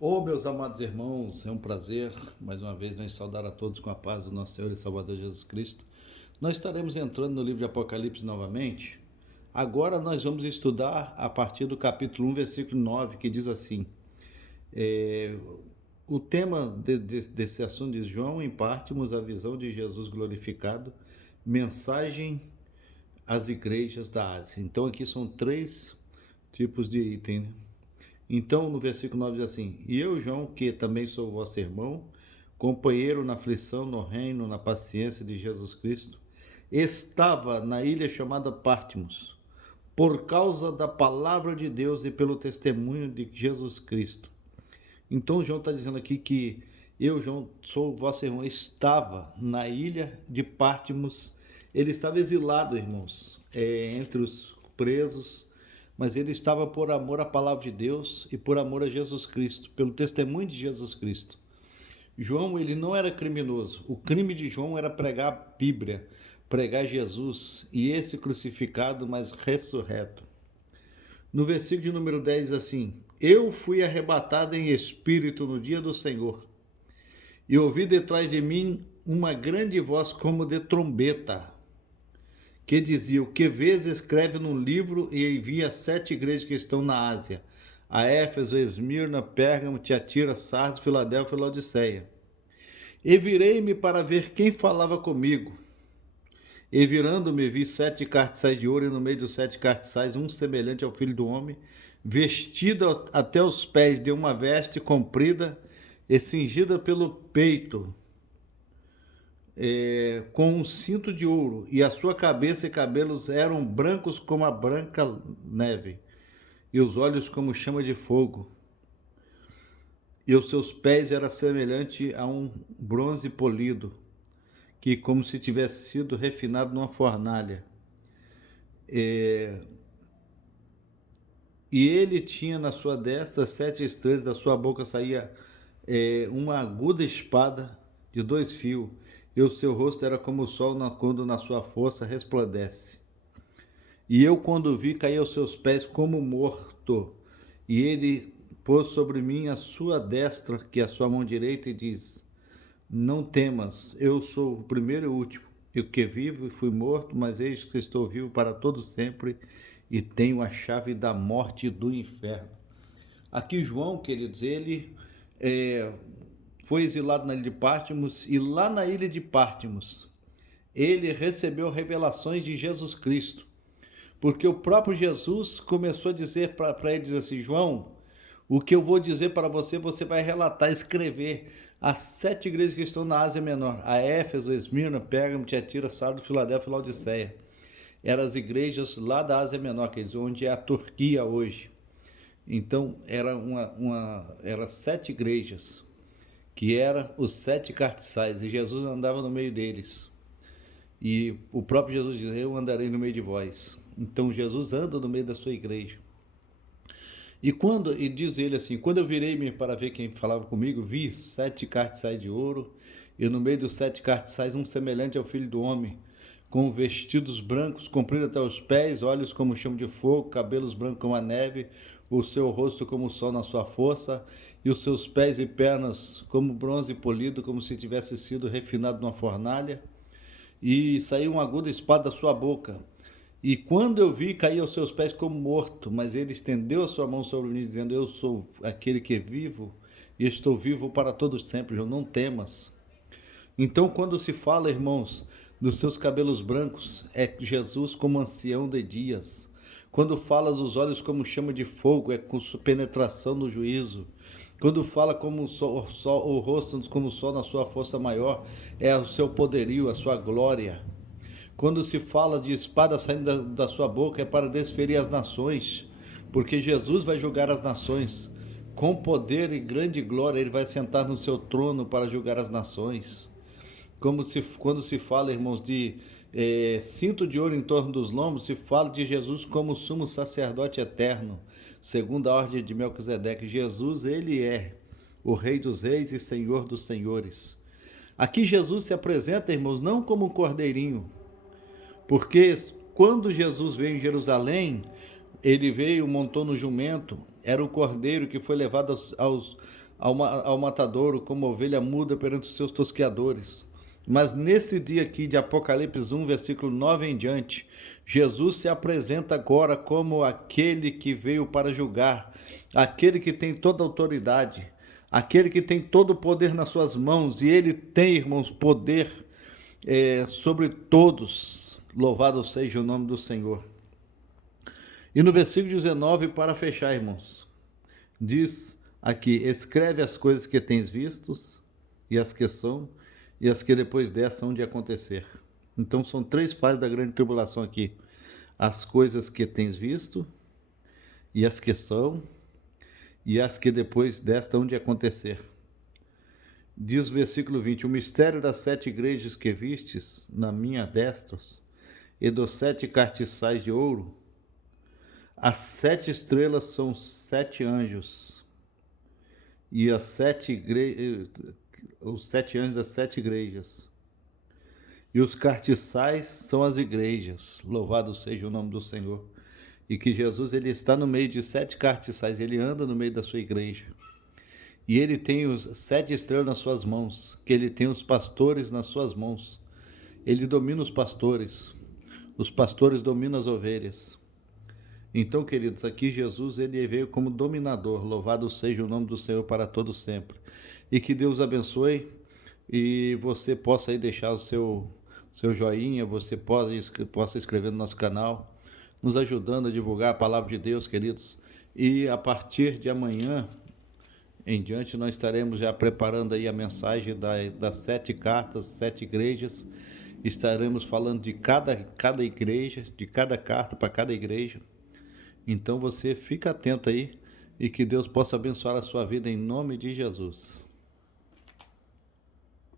Meus amados irmãos, é um prazer mais uma vez nós saudar a todos com a paz do nosso Senhor e Salvador Jesus Cristo. Nós estaremos entrando no livro de Apocalipse novamente. Agora nós vamos estudar a partir do capítulo 1, versículo 9, que diz assim: o tema desse assunto diz: João, em Patmos, a visão de Jesus glorificado, mensagem às igrejas da Ásia. Então aqui são três tipos de item, né? Então, no versículo 9 diz assim: E eu, João, que também sou vosso irmão, companheiro na aflição, no reino, na paciência de Jesus Cristo, estava na ilha chamada Patmos, por causa da palavra de Deus e pelo testemunho de Jesus Cristo. Então, João está dizendo aqui que eu, João, sou vosso irmão, estava na ilha de Patmos. Ele estava exilado, irmãos, entre os presos, mas ele estava por amor à palavra de Deus e por amor a Jesus Cristo, pelo testemunho de Jesus Cristo. João, ele não era criminoso. O crime de João era pregar a Bíblia, pregar Jesus e esse crucificado, mas ressurreto. No versículo de número 10 diz assim: Eu fui arrebatado em espírito no dia do Senhor, e ouvi detrás de mim uma grande voz como de trombeta, que dizia: O que vês, escreve num livro e envia a 7 igrejas que estão na Ásia: a Éfeso, Esmirna, Pérgamo, Tiatira, Sardes, Filadélfia e Laodiceia. E virei-me para ver quem falava comigo. E virando-me, vi 7 cartiçais de ouro, e no meio dos 7 cartiçais um semelhante ao Filho do Homem, vestido até os pés de uma veste comprida e cingida pelo peito, com um cinto de ouro, e a sua cabeça e cabelos eram brancos como a branca neve, e os olhos como chama de fogo, e os seus pés eram semelhante a um bronze polido, que como se tivesse sido refinado numa fornalha. E ele tinha na sua destra 7 estrelas, da sua boca saía uma aguda espada de 2 fios, e o seu rosto era como o sol quando na sua força resplandece. E eu, quando vi, caí aos seus pés como morto, e ele pôs sobre mim a sua destra, que é a sua mão direita, e diz: Não temas, eu sou o primeiro e o último, eu que vivo e fui morto, mas eis que estou vivo para todo sempre, e tenho a chave da morte e do inferno. Aqui João, queridos, ele foi exilado na ilha de Patmos, e lá na ilha de Patmos ele recebeu revelações de Jesus Cristo, porque o próprio Jesus começou a dizer para ele, diz assim: João, o que eu vou dizer para você, você vai relatar, escrever as 7 igrejas que estão na Ásia Menor: a Éfeso, Esmirna, Pérgamo, Tiatira, Sardes, Filadélfia e Laodiceia. Eram as igrejas lá da Ásia Menor, quer dizer, onde é a Turquia hoje. Então, era 7 igrejas, que eram os 7 cartiçais, e Jesus andava no meio deles. E o próprio Jesus diz: Eu andarei no meio de vós. Então, Jesus anda no meio da sua igreja. E diz ele assim: Quando eu virei-me para ver quem falava comigo, vi 7 cartiçais de ouro, e no meio dos 7 cartiçais um semelhante ao Filho do Homem, com vestidos brancos, compridos até os pés, olhos como chama de fogo, cabelos brancos como a neve, o seu rosto como o sol na sua força, e os seus pés e pernas como bronze polido, como se tivesse sido refinado numa fornalha. E saiu uma aguda espada da sua boca. E quando eu vi, caí aos seus pés como morto, mas ele estendeu a sua mão sobre mim, dizendo: Eu sou aquele que vivo, e estou vivo para todos sempre, não temas. Então, quando se fala, irmãos, dos seus cabelos brancos, é Jesus como ancião de dias. Quando fala dos olhos como chama de fogo, é com sua penetração no juízo. Quando fala como o rosto como o sol na sua força maior, é o seu poderio, a sua glória. Quando se fala de espada saindo da sua boca, é para desferir as nações, porque Jesus vai julgar as nações. Com poder e grande glória, ele vai sentar no seu trono para julgar as nações. Quando se fala, irmãos, de cinto de ouro em torno dos lombos, se fala de Jesus como sumo sacerdote eterno, segundo a ordem de Melquisedeque. Jesus, ele é o Rei dos Reis e Senhor dos Senhores. Aqui Jesus se apresenta, irmãos, não como um cordeirinho, porque quando Jesus veio em Jerusalém, ele veio, montou no jumento, era o cordeiro que foi levado ao matadouro, como ovelha muda perante os seus tosqueadores. Mas nesse dia aqui de Apocalipse 1, versículo 9 em diante, Jesus se apresenta agora como aquele que veio para julgar, aquele que tem toda a autoridade, aquele que tem todo o poder nas suas mãos, e ele tem, irmãos, poder sobre todos. Louvado seja o nome do Senhor. E no versículo 19, para fechar, irmãos, diz aqui: escreve as coisas que tens vistos, e as que são, e as que depois dessa hão de acontecer. Então são três fases da grande tribulação aqui: as coisas que tens visto, e as que são, e as que depois desta hão de acontecer. Diz o versículo 20: o mistério das 7 igrejas que vistes na minha destra, e dos 7 castiçais de ouro. As 7 estrelas são 7 anjos, e os 7 anjos das 7 igrejas. E os castiçais são as igrejas. Louvado seja o nome do Senhor. E que Jesus, ele está no meio de 7 castiçais, ele anda no meio da sua igreja. E ele tem os 7 estrelas nas suas mãos, que ele tem os pastores nas suas mãos. Ele domina os pastores dominam as ovelhas. Então, queridos, aqui Jesus, ele veio como dominador. Louvado seja o nome do Senhor para todos sempre. E que Deus abençoe e você possa aí deixar o seu joinha, você possa escrever no nosso canal, nos ajudando a divulgar a palavra de Deus, queridos. E a partir de amanhã em diante, nós estaremos já preparando aí a mensagem das 7 cartas, 7 igrejas. Estaremos falando de cada igreja, de cada carta para cada igreja. Então você fica atento aí e que Deus possa abençoar a sua vida em nome de Jesus.